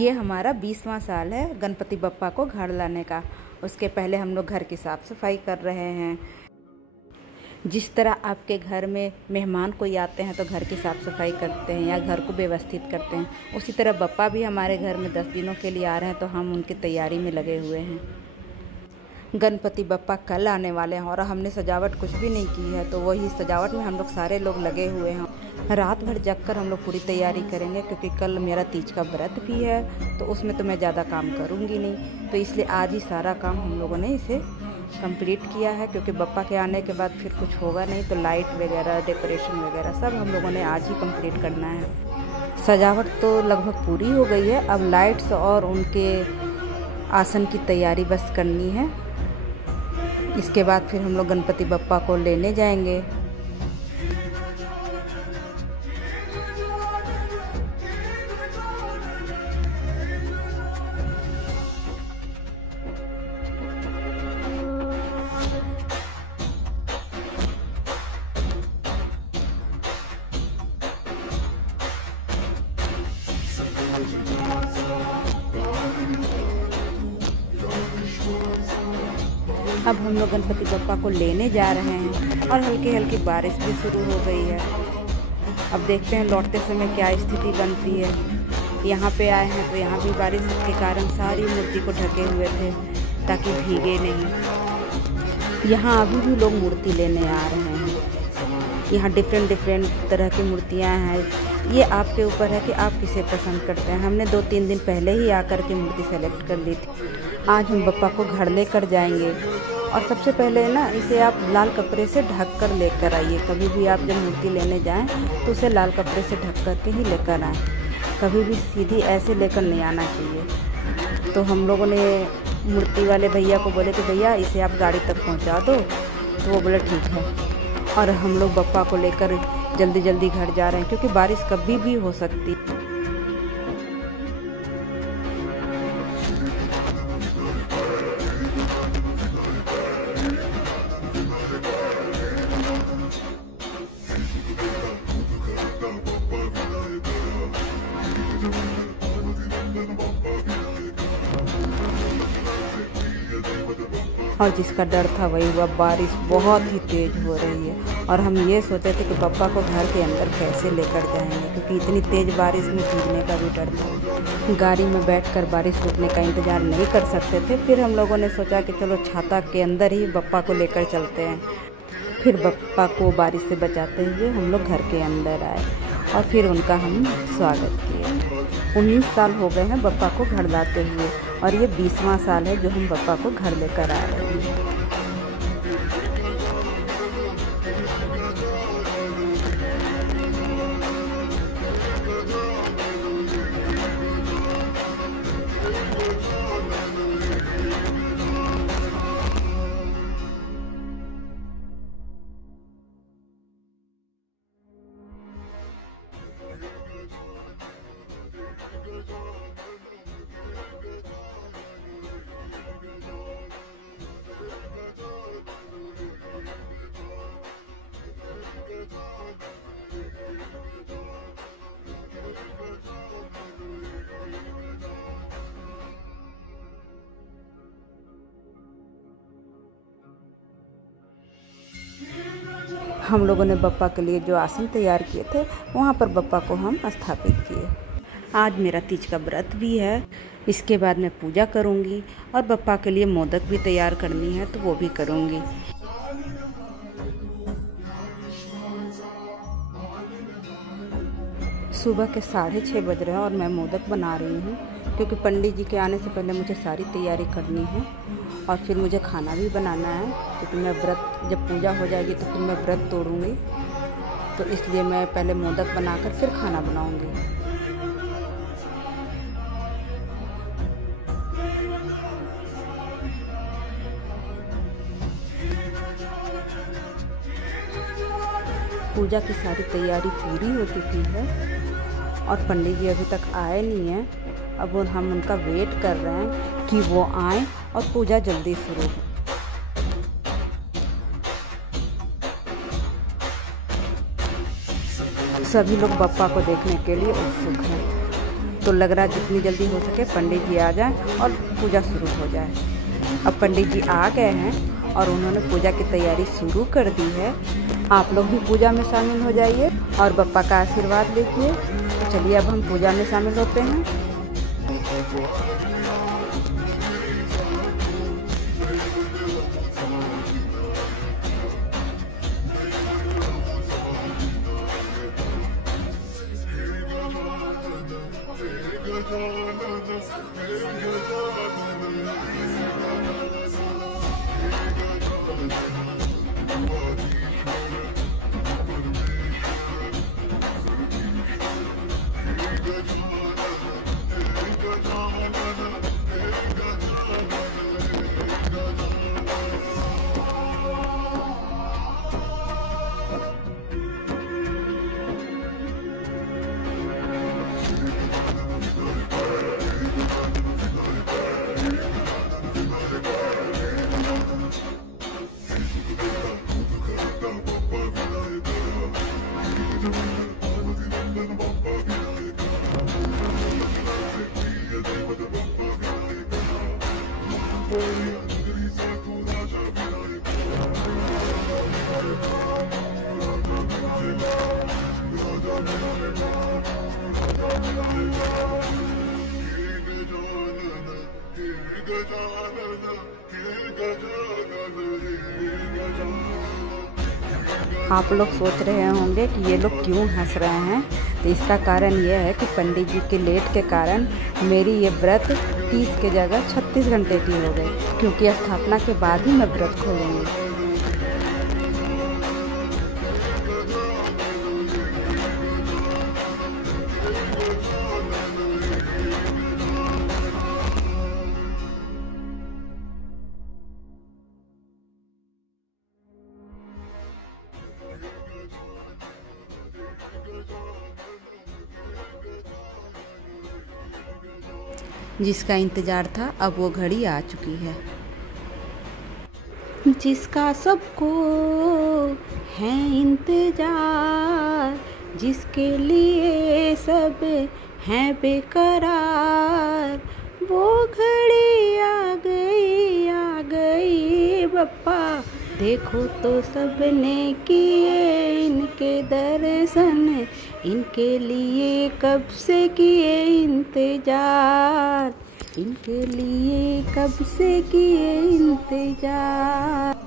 ये हमारा 20वां साल है गणपति बप्पा को घर लाने का। उसके पहले हम लोग घर की साफ़ सफाई कर रहे हैं। जिस तरह आपके घर में मेहमान कोई आते हैं तो घर की साफ़ सफाई करते हैं या घर को व्यवस्थित करते हैं, उसी तरह बप्पा भी हमारे घर में 10 दिनों के लिए आ रहे हैं तो हम उनकी तैयारी में लगे हुए हैं। गणपति बप्पा कल आने वाले हैं और हमने सजावट कुछ भी नहीं की है, तो वही सजावट में हम लोग सारे लोग लगे हुए हैं। रात भर जगकर हम लोग पूरी तैयारी करेंगे, क्योंकि कल मेरा तीज का व्रत भी है, तो उसमें तो मैं ज़्यादा काम करूँगी नहीं, तो इसलिए आज ही सारा काम हम लोगों ने इसे कंप्लीट किया है। क्योंकि बप्पा के आने के बाद फिर कुछ होगा नहीं, तो लाइट वगैरह, डेकोरेशन वगैरह सब हम लोगों ने आज ही कंप्लीट करना है। सजावट तो लगभग पूरी हो गई है, अब लाइट्स और उनके आसन की तैयारी बस करनी है। इसके बाद फिर हम लोग गणपति बप्पा को लेने जाएंगे। अब हम लोग गणपति बप्पा को लेने जा रहे हैं और हल्की हल्की बारिश भी शुरू हो गई है। अब देखते हैं लौटते समय क्या स्थिति बनती है। यहाँ पे आए हैं तो यहाँ भी बारिश के कारण सारी मूर्ति को ढके हुए थे ताकि भीगे नहीं। यहाँ अभी भी लोग मूर्ति लेने आ रहे हैं। यहाँ डिफरेंट तरह की मूर्तियाँ हैं। ये आपके ऊपर है कि आप किसे पसंद करते हैं। हमने 2-3 दिन पहले ही आकर के मूर्ति सेलेक्ट कर ली थी। आज हम बप्पा को घर लेकर जाएंगे और सबसे पहले ना इसे आप लाल कपड़े से ढक कर लेकर आइए। कभी भी आप जब मूर्ति लेने जाएं तो उसे लाल कपड़े से ढक कर के ही लेकर आएँ। कभी भी सीधी ऐसे लेकर नहीं आना चाहिए। तो हम लोगों ने मूर्ति वाले भैया को बोले कि भैया इसे आप गाड़ी तक पहुंचा दो, तो वो बोले ठीक है। और हम लोग बप्पा को लेकर जल्दी जल्दी घर जा रहे हैं, क्योंकि बारिश कभी भी हो सकती है। और जिसका डर था वही हुआ। बारिश बहुत ही तेज़ हो रही है और हम ये सोचे थे कि बप्पा को घर के अंदर कैसे लेकर जाएंगे, क्योंकि इतनी तेज़ बारिश में भीगने का भी डर था। गाड़ी में बैठकर बारिश रुकने का इंतज़ार नहीं कर सकते थे। फिर हम लोगों ने सोचा कि चलो छाता के अंदर ही बप्पा को लेकर चलते हैं। फिर बप्पा को बारिश से बचाते हुए हम लोग घर के अंदर आए और फिर उनका हम स्वागत किए। 19 साल हो गए हैं बप्पा को घर लाते हुए और ये 20वां साल है जो हम बप्पा को घर लेकर आ रहे हैं। हम लोगों ने बप्पा के लिए जो आसन तैयार किए थे वहाँ पर बप्पा को हम स्थापित किए। आज मेरा तीज का व्रत भी है। इसके बाद मैं पूजा करूँगी और बप्पा के लिए मोदक भी तैयार करनी है तो वो भी करूँगी। सुबह के 6:30 बज रहे हैं और मैं मोदक बना रही हूँ, क्योंकि पंडित जी के आने से पहले मुझे सारी तैयारी करनी है और फिर मुझे खाना भी बनाना है, क्योंकि मैं व्रत, जब पूजा हो जाएगी तो फिर मैं व्रत तोड़ूंगी, तो इसलिए मैं पहले मोदक बनाकर फिर खाना बनाऊंगी। पूजा की सारी तैयारी पूरी हो चुकी है और पंडित जी अभी तक आए नहीं हैं। अब हम उनका वेट कर रहे हैं कि वो आएँ और पूजा जल्दी शुरू हो। सभी लोग बप्पा को देखने के लिए उत्सुक हैं। तो लग रहा है जितनी जल्दी हो सके पंडित जी आ जाएं और पूजा शुरू हो जाए। अब पंडित जी आ गए हैं और उन्होंने पूजा की तैयारी शुरू कर दी है। आप लोग भी पूजा में शामिल हो जाइए और बप्पा का आशीर्वाद लीजिए। तो चलिए अब हम पूजा में शामिल होते हैं। आप लोग सोच रहे होंगे कि ये लोग क्यों हंस रहे हैं। तो इसका कारण यह है कि पंडित जी के लेट के कारण मेरी ये व्रत 30 के जगह 36 घंटे की हो गई, क्योंकि स्थापना के बाद ही मैं व्रत खोलूँगी। जिसका इंतज़ार था अब वो घड़ी आ चुकी है, जिसका सबको है इंतज़ार, जिसके लिए सब हैं बेकरार, वो घड़ी आ गई बप्पा। देखो तो सबने किए इनके दर्शन, इनके लिए कब से किए इंतजार, इनके लिए कब से किए इंतजार।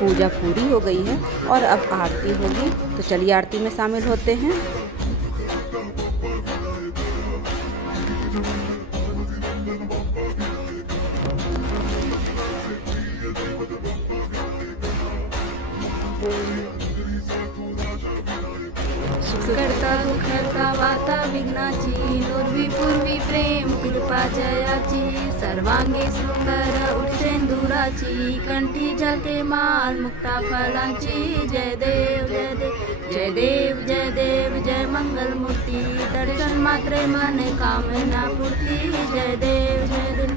पूजा पूरी हो गई है और अब आरती होगी, तो चलिए आरती में शामिल होते हैं। वार्ता दुःखहर्ता वार्ता विघ्नाची नुर्वी पूर्वी प्रेम कृपा जयाची सर्वांगी सुंदर उठसेंदुराची कंठी झळके माल मुक्ता फळांची जय देव जय देव जय देव जय देव जय मंगल मूर्ती दर्शन मात्रे मन कामना पूर्ती जय देव जय देव।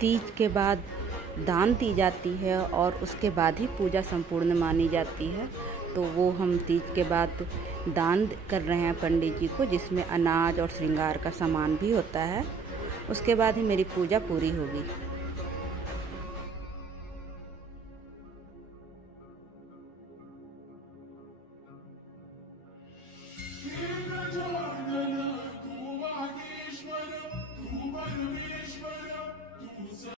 तीज के बाद दान दी जाती है और उसके बाद ही पूजा संपूर्ण मानी जाती है। तो वो हम तीज के बाद दान कर रहे हैं पंडित जी को, जिसमें अनाज और श्रृंगार का सामान भी होता है। उसके बाद ही मेरी पूजा पूरी होगी।